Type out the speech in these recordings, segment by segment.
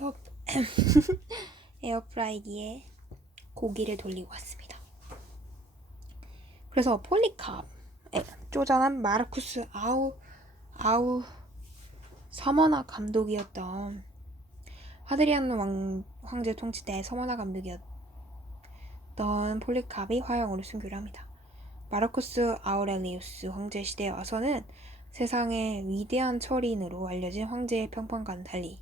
에어, 에어프라이기에 고기를 돌리고 왔습니다. 그래서 폴리캅에 쪼잔한 마르쿠스 아우 서머나 감독이었던 하드리안 황제 통치 때 서머나 감독이었던 폴리캅이 화형으로 순교를 합니다. 마르쿠스 아우렐리우스 황제 시대에 와서는 세상의 위대한 철인으로 알려진 황제의 평판과는 달리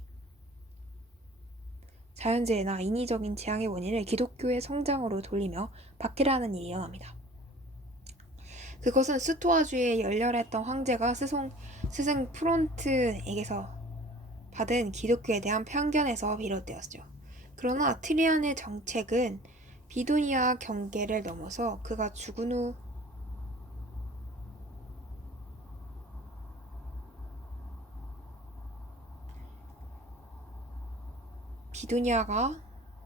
자연재해나 인위적인 재앙의 원인을 기독교의 성장으로 돌리며 박해라는 일이 일어납니다. 그것은 스토아주의에 열렬했던 황제가 스승 프론트에게서 받은 기독교에 대한 편견에서 비롯되었죠. 그러나 트리안의 정책은 비두니아 경계를 넘어서 그가 죽은 후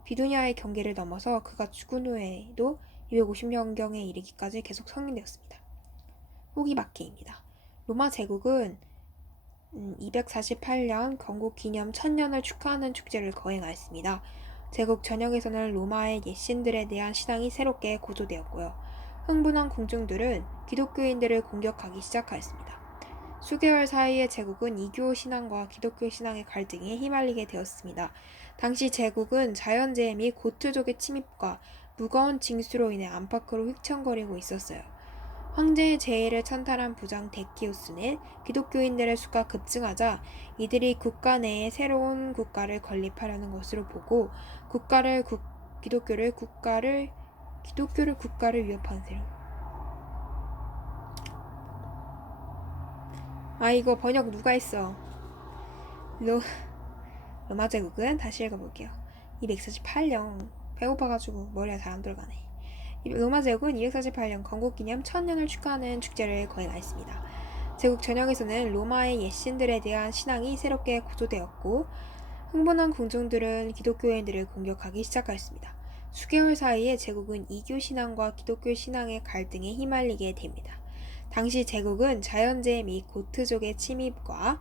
비두니아의 경계를 넘어서 그가 죽은 후에도 250년경에 이르기까지 계속 성행되었습니다. 후기 마케입니다. 로마 제국은 248년 건국 기념 1000년을 축하하는 축제를 거행하였습니다. 제국 전역에서는 로마의 옛신들에 대한 신앙이 새롭게 고조되었고요. 흥분한 공중들은 기독교인들을 공격하기 시작하였습니다. 수개월 사이에 제국은 이교 신앙과 기독교 신앙의 갈등에 휘말리게 되었습니다. 당시 제국은 자연재해 및 고트족의 침입과 무거운 징수로 인해 안팎으로 휘청거리고 있었어요. 황제의 재해를 찬탈한 부장 데키우스는 기독교인들의 수가 급증하자 이들이 국가 내에 새로운 국가를 건립하려는 것으로 보고 기독교를 국가를 위협하는 세력. 이거 번역 누가 했어? 로마 제국은 다시 읽어볼게요. 248년 배고파가지고 머리가 잘 안 돌아가네. 로마 제국은 248년 건국 기념 1000년을 축하하는 축제를 거행하였습니다. 제국 전역에서는 로마의 옛신들에 대한 신앙이 새롭게 고조되었고 흥분한 궁중들은 기독교인들을 공격하기 시작하였습니다. 수개월 사이에 제국은 이교 신앙과 기독교 신앙의 갈등에 휘말리게 됩니다. 당시 제국은 자연재해 및 고트족의 침입과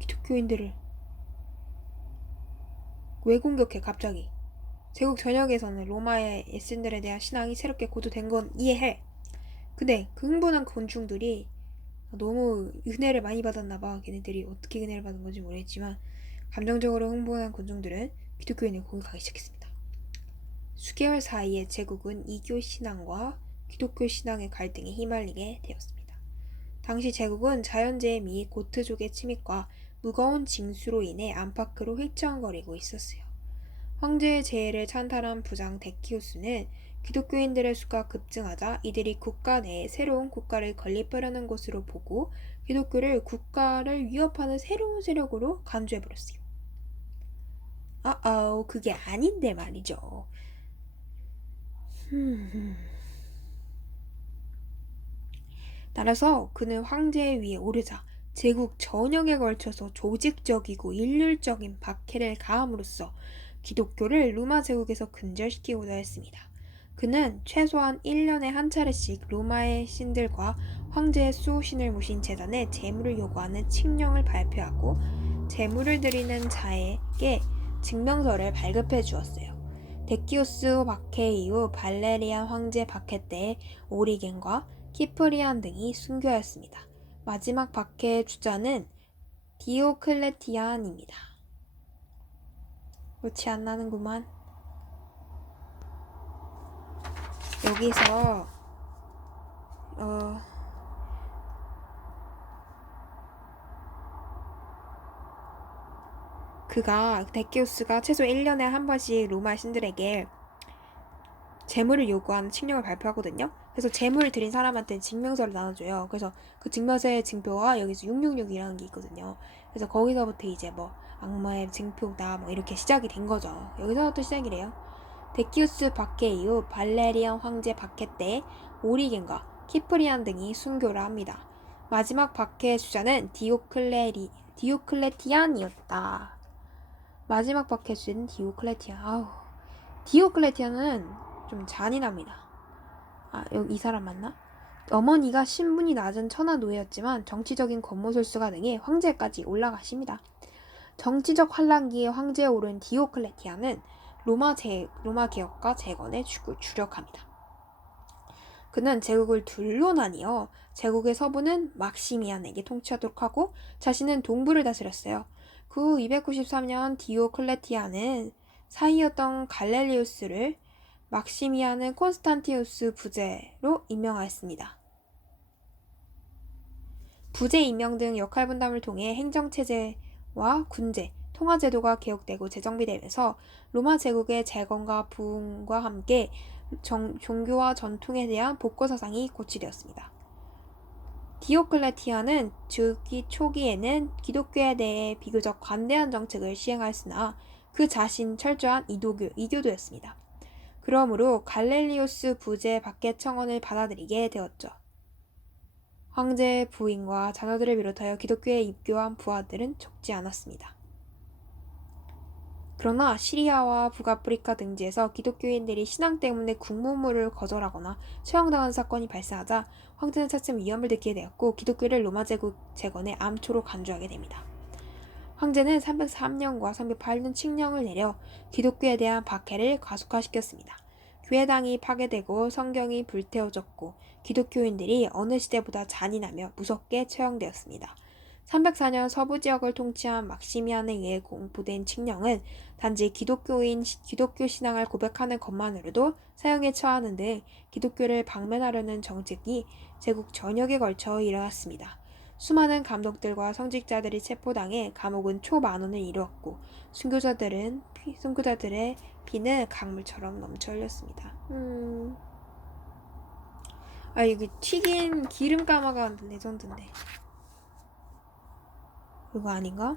기독교인들을 왜 공격해 갑자기? 제국 전역에서는 로마의 옛신들에 대한 신앙이 새롭게 고조된 건 이해해. 근데 그 흥분한 군중들이 너무 은혜를 많이 받았나봐. 걔네들이 어떻게 은혜를 받은 건지 모르겠지만 감정적으로 흥분한 군중들은 기독교인을 공격하기 시작했습니다. 수개월 사이에 제국은 이교 신앙과 기독교 신앙의 갈등에 휘말리게 되었습니다. 당시 제국은 자연재해 및 고트족의 침입과 무거운 징수로 인해 안팎으로 휘청거리고 있었어요. 황제의 재해를 찬탈한 부장 데키우스는 기독교인들의 수가 급증하자 이들이 국가 내에 새로운 국가를 건립하려는 것으로 보고 기독교를 국가를 위협하는 새로운 세력으로 간주해버렸어요. 그게 아닌데 말이죠. 따라서 그는 황제 위에 오르자 제국 전역에 걸쳐서 조직적이고 일률적인 박해를 가함으로써 기독교를 로마 제국에서 근절시키고자 했습니다. 그는 최소한 1년에 한 차례씩 로마의 신들과 황제의 수호신을 모신 제단에 제물을 요구하는 칙령을 발표하고 제물을 드리는 자에게 증명서를 발급해 주었어요. 데키우스 박해 이후 발레리안 황제 박해 때 오리겐과 키프리안 등이 순교하였습니다. 마지막 박해의 주자는 디오클레티안입니다. 그렇지 않나는구만. 여기서 데키우스가 최소 1년에 한 번씩 로마 신들에게 재물을 요구하는 칙령을 발표하거든요. 그래서 재물을 드린 사람한테 증명서를 나눠줘요. 그래서 그 증명서의 증표가 여기서 666이라는 게 있거든요. 그래서 거기서부터 이제 악마의 증표다 이렇게 시작이 된 거죠. 여기서부터 시작이래요. 데키우스 박해 이후 발레리안 황제 박해 때 오리겐과 키프리안 등이 순교를 합니다. 마지막 박해의 주자는 디오클레티안이었다. 마지막 박해의 주자는 디오클레티안은 좀 잔인합니다. 여기 이 사람 맞나? 어머니가 신분이 낮은 천하 노예였지만 정치적인 권모술수가 능해 황제까지 올라가십니다. 정치적 환란기에 황제에 오른 디오클레티안은 로마 개혁과 재건에 주력합니다. 그는 제국을 둘로 나뉘어 제국의 서부는 막시미안에게 통치하도록 하고 자신은 동부를 다스렸어요. 그 후 293년 디오클레티안은 사이였던 갈렐리우스를 막시미안은 콘스탄티우스 부제로 임명하였습니다. 부제 임명 등 역할 분담을 통해 행정체제와 군제, 통화제도가 개혁되고 재정비되면서 로마 제국의 재건과 부흥과 함께 종교와 전통에 대한 복고 사상이 고취되었습니다. 디오클레티안은 즉위 초기에는 기독교에 대해 비교적 관대한 정책을 시행하였으나 그 자신 철저한 이교도였습니다. 그러므로 갈렐리우스 부제 박해 청원을 받아들이게 되었죠. 황제의 부인과 자녀들을 비롯하여 기독교에 입교한 부하들은 적지 않았습니다. 그러나 시리아와 북아프리카 등지에서 기독교인들이 신앙 때문에 국무부를 거절하거나 처형당한 사건이 발생하자 황제는 차츰 위험을 느끼게 되었고 기독교를 로마 제국 재건의 암초로 간주하게 됩니다. 황제는 303년과 308년 칙령을 내려 기독교에 대한 박해를 가속화시켰습니다. 교회당이 파괴되고 성경이 불태워졌고 기독교인들이 어느 시대보다 잔인하며 무섭게 처형되었습니다. 304년 서부 지역을 통치한 막시미안에 의해 공포된 칙령은 단지 기독교 신앙을 고백하는 것만으로도 사형에 처하는 등 기독교를 방면하려는 정책이 제국 전역에 걸쳐 일어났습니다. 수많은 감독들과 성직자들이 체포당해 감옥은 초만원을 이루었고 순교자들의 피는 강물처럼 넘쳐 흘렸습니다. 이게 튀긴 기름 까마가 레전드인데 이거 아닌가?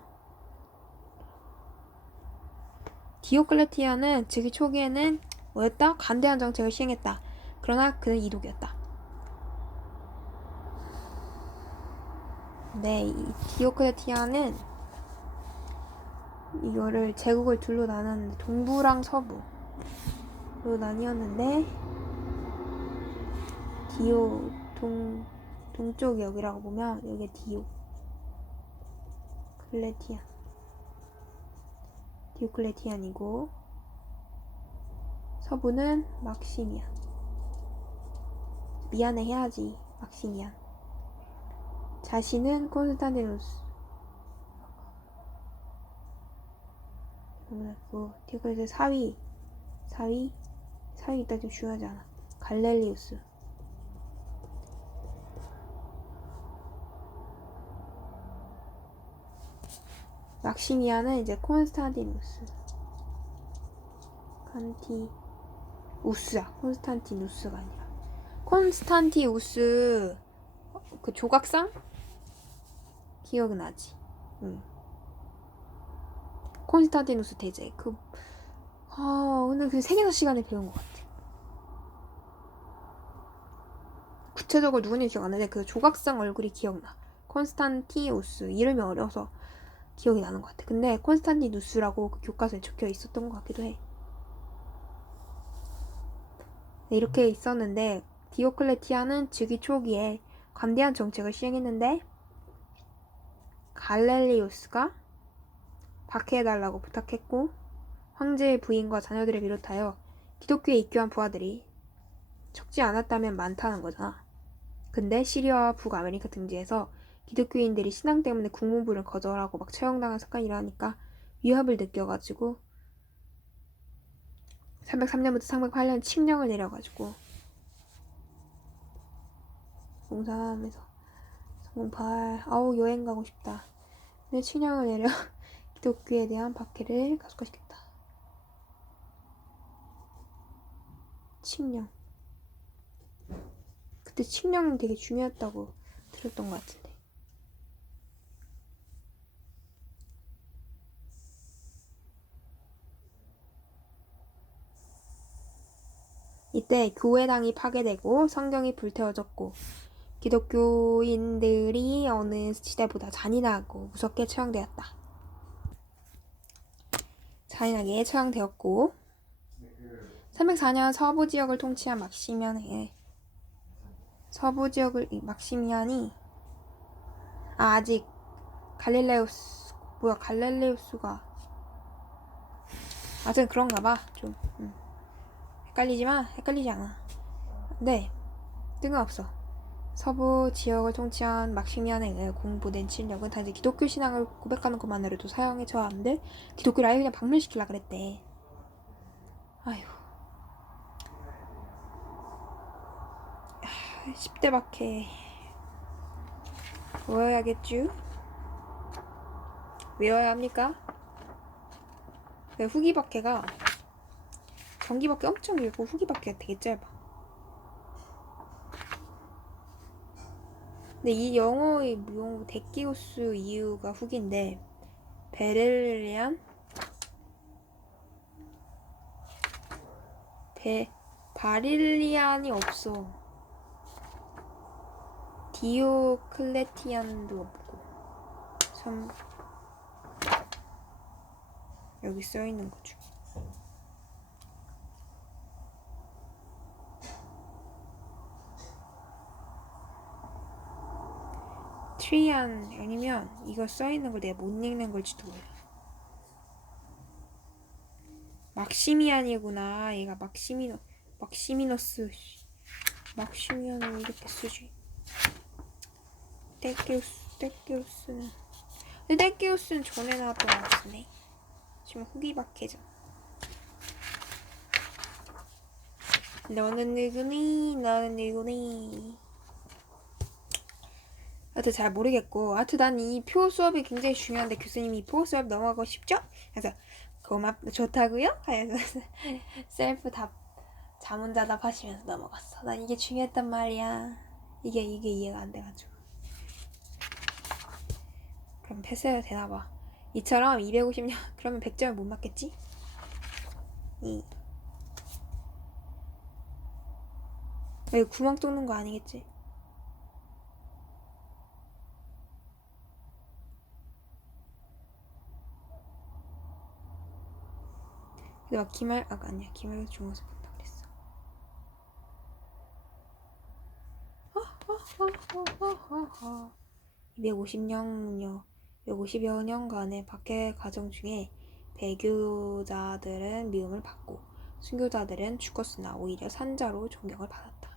디오클레티안은 즉위 초기에는 뭐였다? 간대한 정책을 시행했다. 그러나 그는 이독이었다. 네, 이 디오클레티안은 이거를 제국을 둘로 나눴는데 동부랑 서부로 나뉘었는데 동쪽 여기라고 보면 여기 디오클레티안이고 서부는 막시미안. 미안해 해야지. 막시미안. 자신은 콘스탄티누스. 디오클레티안 사위 이따 좀 중요하지 않아. 갈렐리우스. 막시미안은 이제 콘스탄티누스야. 콘스탄티누스가 아니라 콘스탄티우스 그 조각상 기억나지? 콘스탄티누스 대제 오늘 그 세계사 시간에 배운 것 같아. 구체적으로 누군지 기억 안 나는데 그 조각상 얼굴이 기억나. 콘스탄티우스 이름이 어려서 기억이 나는 것 같아. 근데 콘스탄티누스라고 그 교과서에 적혀 있었던 것 같기도 해. 네, 이렇게 있었는데 디오클레티안은 즉위 초기에 관대한 정책을 시행했는데 갈렐리우스가 박해해달라고 부탁했고 황제의 부인과 자녀들을 비롯하여 기독교에 입교한 부하들이 적지 않았다면 많다는 거잖아. 근데 시리아와 북아메리카 등지에서 기독교인들이 신앙 때문에 국무부를 거절하고 막 처형당한 사건이 일어나니까 위협을 느껴가지고 303년부터 308년 칙령을 내려가지고 03에서 308 여행 가고 싶다. 근데 칙령을 내려 기독교에 대한 박해를 가속화시켰다. 칙령. 그때 칙령이 되게 중요했다고 들었던 것 같은데. 이때 교회당이 파괴되고 성경이 불태워졌고 기독교인들이 어느 시대보다 잔인하고 무섭게 처형되었다. 잔인하게 처형되었고 304년 서부 지역을 통치한 막시미안에 서부 지역을 막시미안이 아직 갈릴레우스가 아무튼 그런가 봐. 좀 헷갈리지만 헷갈리지 않아. 네, 뜬금없어. 서부 지역을 통치한 막시미안에 의해 공부된 칠력은 단지 기독교 신앙을 고백하는 것만으로도 사형에 처하는데 기독교를 아예 그냥 박멸시키려 그랬대. 아휴. 10대밖에 외워야겠쥬? 외워야 합니까? 후기박해가 전기박해 엄청 길고 후기박해가 되게 짧아. 근데 이 영어의 데키우스 이유가 후기인데 바릴리안이 없어. 디오클레티안도 없고 참 여기 써있는 거죠. 트리안 아니면 이거 써있는 걸 내가 못 읽는 걸지도 몰라. 막시미안이구나. 얘가 막시미너스 막시미안을 이렇게 쓰지. 떼끼우스는 근데 떼끼우스는 전에 나왔던 것 같은데 지금 후기박해잖아. 너는 늙으니 하여튼 잘 모르겠고 하여튼 난 이 표 수업이 굉장히 중요한데 교수님이 표 수업 넘어가고 싶죠? 그래서 좋다고요? 그래서 셀프 자문자답 하시면서 넘어갔어. 난 이게 중요했단 말이야. 이게 이해가 안 돼가지고. 그럼 패스해도 되나봐. 이처럼 250년 그러면 100점을 못 맞겠지? 왜 구멍 뚫는 거 아니겠지? 근데 막 아니야. 기말고사 중간고사 본다 그랬어. 250여 년간의 박해 과정 중에 배교자들은 미움을 받고 순교자들은 죽었으나 오히려 산자로 존경을 받았다.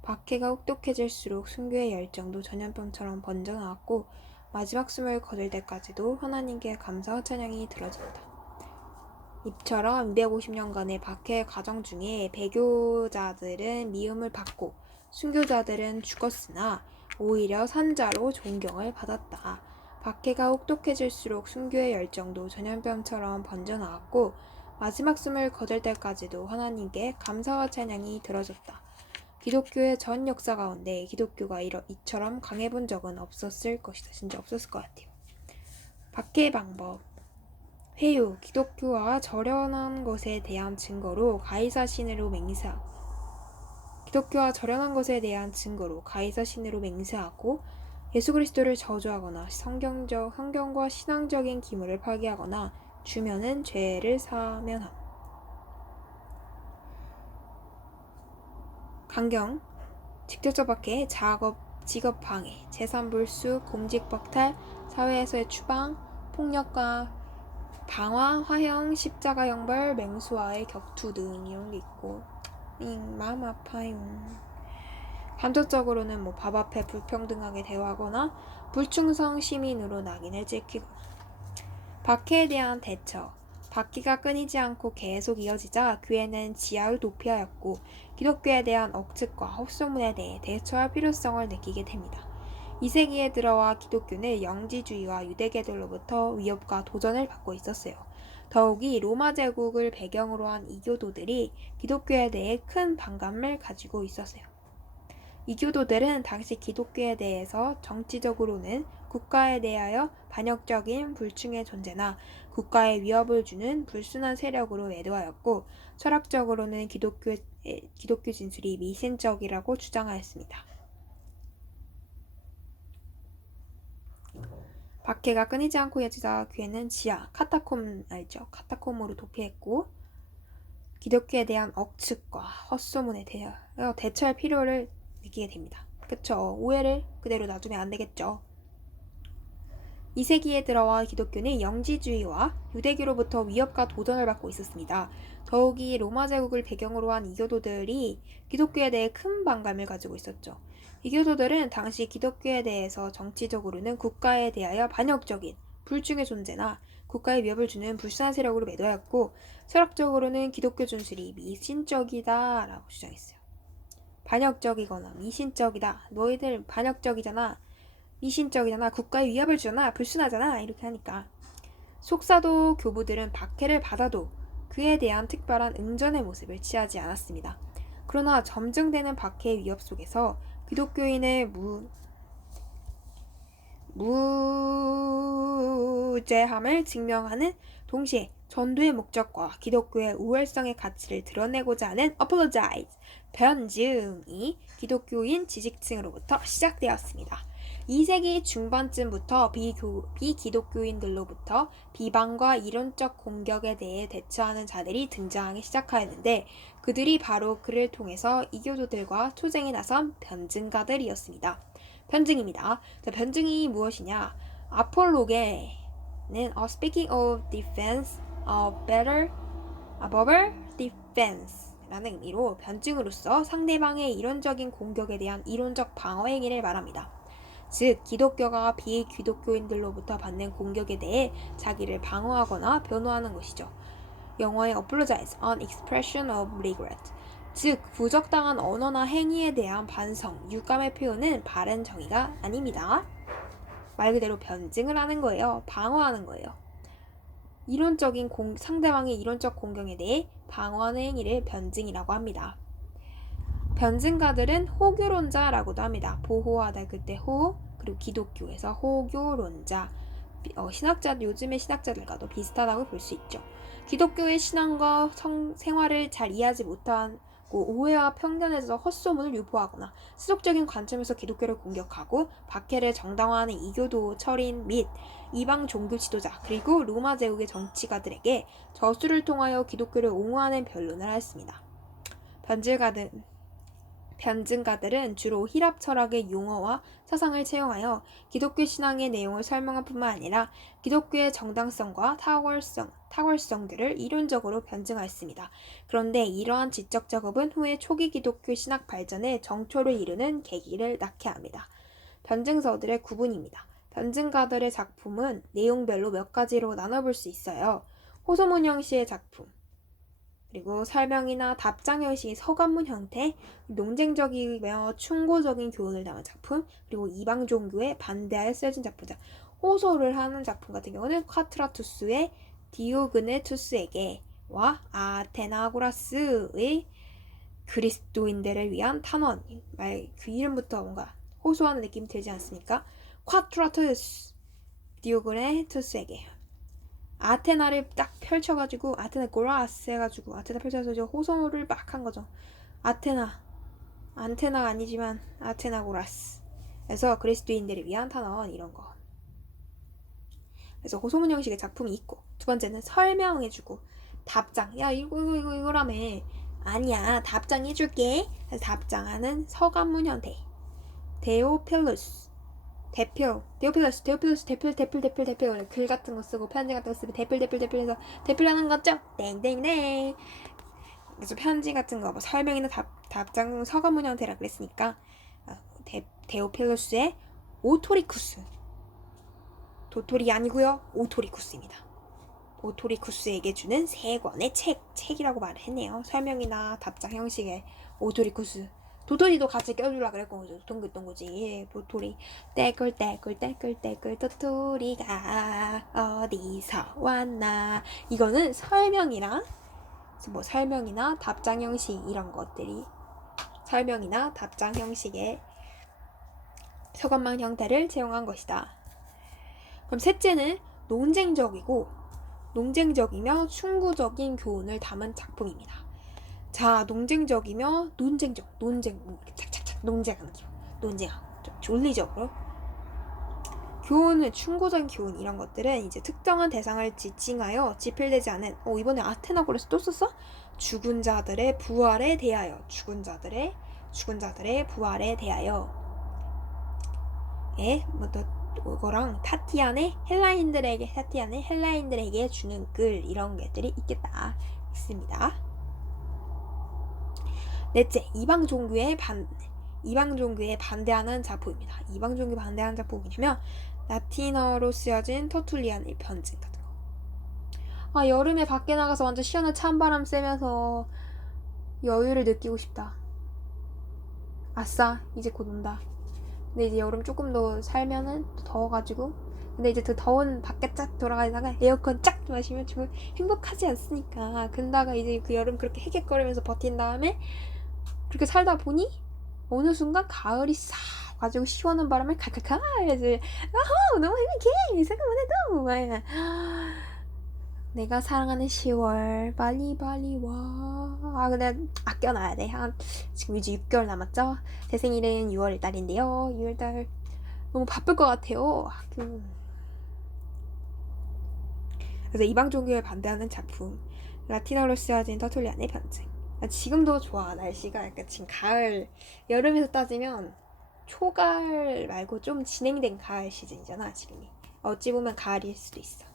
박해가 혹독해질수록 순교의 열정도 전염병처럼 번져나왔고 마지막 숨을 거둘 때까지도 하나님께 감사와 찬양이 들어졌다. 이처럼 250년간의 박해 과정 중에 배교자들은 미움을 받고 순교자들은 죽었으나 오히려 산자로 존경을 받았다. 박해가 혹독해질수록 순교의 열정도 전염병처럼 번져나왔고 마지막 숨을 거둘 때까지도 하나님께 감사와 찬양이 들어졌다. 기독교의 전 역사 가운데 기독교가 이처럼 강해본 적은 없었을 것이다. 진짜 없었을 것 같아요. 박해 방법 회유, 기독교와 절연한 것에 대한 증거로 가이사 신으로 맹세하고 예수 그리스도를 저주하거나 성경과 신앙적인 기물을 파괴하거나 주면은 죄를 사면함. 강경, 직접적 박해, 직업 방해, 재산 불수, 공직 박탈, 사회에서의 추방, 폭력과 방화, 화형, 십자가 형벌, 맹수와의 격투 등 이런 게 있고 마음 아파요. 간접적으로는 밥 앞에 불평등하게 대우하거나 불충성 시민으로 낙인을 찍히거나. 박해에 대한 대처. 박해가 끊이지 않고 계속 이어지자 교회는 지하를 도피하였고 기독교에 대한 억측과 헛소문에 대해 대처할 필요성을 느끼게 됩니다. 2세기에 들어와 기독교는 영지주의와 유대계들로부터 위협과 도전을 받고 있었어요. 더욱이 로마 제국을 배경으로 한 이교도들이 기독교에 대해 큰 반감을 가지고 있었어요. 이교도들은 당시 기독교에 대해서 정치적으로는 국가에 대하여 반역적인 불충의 존재나 국가에 위협을 주는 불순한 세력으로 매도하였고 철학적으로는 기독교 진술이 미신적이라고 주장하였습니다. 박해가 끊이지 않고 이어지자 교회는 지하, 카타콤으로 도피했고 기독교에 대한 억측과 헛소문에 대하여 대처할 필요를 느끼게 됩니다. 그쵸. 오해를 그대로 놔두면 안 되겠죠. 2세기에 들어와 기독교는 영지주의와 유대교로부터 위협과 도전을 받고 있었습니다. 더욱이 로마 제국을 배경으로 한 이교도들이 기독교에 대해 큰 반감을 가지고 있었죠. 이교도들은 당시 기독교에 대해서 정치적으로는 국가에 대하여 반역적인 불중의 존재나 국가에 위협을 주는 불순한 세력으로 매도하였고, 철학적으로는 기독교 준술이 미신적이다 라고 주장했어요. 반역적이거나 미신적이다. 너희들 반역적이잖아. 미신적이잖아. 국가에 위협을 주잖아. 불순하잖아. 이렇게 하니까 속사도 교부들은 박해를 받아도 그에 대한 특별한 응전의 모습을 취하지 않았습니다. 그러나 점증되는 박해의 위협 속에서 기독교인의 무죄함을 증명하는 동시에 전도의 목적과 기독교의 우월성의 가치를 드러내고자 하는 apologize, 변증이 기독교인 지식층으로부터 시작되었습니다. 2세기 중반쯤부터 비기독교인들로부터 비방과 이론적 공격에 대해 대처하는 자들이 등장하기 시작하였는데, 그들이 바로 그를 통해서 이교도들과 투쟁에 나선 변증가들이었습니다. 변증입니다. 자, 변증이 무엇이냐? 아폴로게는 speaking of defense, better defense 라는 의미로 변증으로서 상대방의 이론적인 공격에 대한 이론적 방어 행위를 말합니다. 즉, 기독교가 비기독교인들로부터 받는 공격에 대해 자기를 방어하거나 변호하는 것이죠. 영어의 apologize, an expression of regret. 즉, 부적당한 언어나 행위에 대한 반성, 유감의 표현은 바른 정의가 아닙니다. 말 그대로 변증을 하는 거예요. 방어하는 거예요. 상대방의 이론적 공격에 대해 방어하는 행위를 변증이라고 합니다. 변증가들은 호교론자라고도 합니다. 보호하다 그때 호, 그리고 기독교에서 호교론자. 요즘의 신학자들과도 비슷하다고 볼 수 있죠. 기독교의 신앙과 생활을 잘 이해하지 못하고 오해와 편견에서 헛소문을 유포하거나 세속적인 관점에서 기독교를 공격하고 박해를 정당화하는 이교도 철인 및 이방 종교 지도자, 그리고 로마 제국의 정치가들에게 저수를 통하여 기독교를 옹호하는 변론을 하였습니다. 변증가들은 주로 히랍 철학의 용어와 사상을 채용하여 기독교 신앙의 내용을 설명할 뿐만 아니라 기독교의 정당성과 탁월성들을 이론적으로 변증하였습니다. 그런데 이러한 지적 작업은 후에 초기 기독교 신학 발전의 정초를 이루는 계기를 낳게 합니다. 변증서들의 구분입니다. 변증가들의 작품은 내용별로 몇 가지로 나눠볼 수 있어요. 호소문 형식의 작품, 그리고 설명이나 답장 형식의 서간문 형태, 논쟁적이며 충고적인 교훈을 담은 작품, 그리고 이방 종교에 반대하여 쓰여진 작품들. 호소를 하는 작품 같은 경우는 콰트라투스의 디오그네투스에게와 아테나고라스의 그리스도인들을 위한 탄원. 그 이름부터 뭔가 호소하는 느낌이 들지 않습니까? 콰트라투스 디오그네투스에게, 아테나를 딱 펼쳐가지고 아테나 고라스 해가지고 아테나 펼쳐서 호소를 막 한 거죠. 안테나가 아니지만 아테나 고라스. 그래서 그리스도인들을 위한 탄원 이런 거. 그래서 호소문 형식의 작품이 있고, 두 번째는 설명해주고 답장. 야 이거라며. 아니야, 답장해줄게. 그래서 답장하는 서간문 형태. 데오필루스 대필 글 같은 거 쓰고 편지 같은 거 쓰고 대필 해서 대필하는 거죠. 땡땡땡. 그래서 편지 같은 거 설명이나 답장 서간문 형태라 그랬으니까 데오필루스의 오토리쿠스, 도토리 아니고요, 오토리쿠스입니다. 오토리쿠스에게 주는 3권의 책이라고 말을 했네요. 설명이나 답장 형식의 오토리쿠스. 도토리도 같이 껴주려 그랬고, 동글동글지. 도토리 떼굴떼굴 도토리가 어디서 왔나. 이거는 설명이나 답장 형식, 이런 것들이 설명이나 답장 형식의 서간문 형태를 채용한 것이다. 그럼 셋째는 논쟁적이며 충고적인 교훈을 담은 작품입니다. 자, 논쟁적이며 착착착 논쟁하는 기분, 논리적으로 교훈을, 충고적인 교훈, 이런 것들은 이제 특정한 대상을 지칭하여 지필되지 않은, 이번에 아테나고라스 또 썼어? 죽은 자들의 부활에 대하여 뭐또 이거랑 타티안의 헬라인들에게 주는 글 이런 것들이 있겠다 있습니다. 넷째, 이방 종교에 반대하는 자포입니다. 이방 종교 반대하는 자포 뭐냐면 라틴어로 쓰여진 터툴리안의 편지 같은 거. 아, 여름에 밖에 나가서 완전 시원한 찬바람 쐬면서 여유를 느끼고 싶다. 아싸, 이제 곧 온다. 근데 이제 여름 조금 더 살면은 또 더워가지고, 근데 이제 더 더운 밖에 쫙 돌아가다가 에어컨 쫙 마시면 좀 행복하지 않습니까? 근다가 이제 그 여름 그렇게 헤개거리면서 버틴 다음에 그렇게 살다 보니 어느 순간 가을이 싹 가지고 시원한 바람을 칼칼칼 해서 아하 너무 행복해 생각만 해도 막 내가 사랑하는 10월 빨리 빨리 와. 아 근데 아껴놔야 돼. 지금 이제 6개월 남았죠. 제 생일은 6월 달인데요. 6월달 너무 바쁠 것 같아요. 그래서 이방 종교에 반대하는 작품 라틴어로 쓰여진 터툴리안의 편지. 지금도 좋아. 날씨가 약간 지금 가을 여름에서 따지면 초가을 말고 좀 진행된 가을 시즌이잖아 지금이. 어찌 보면 가을일 수도 있어.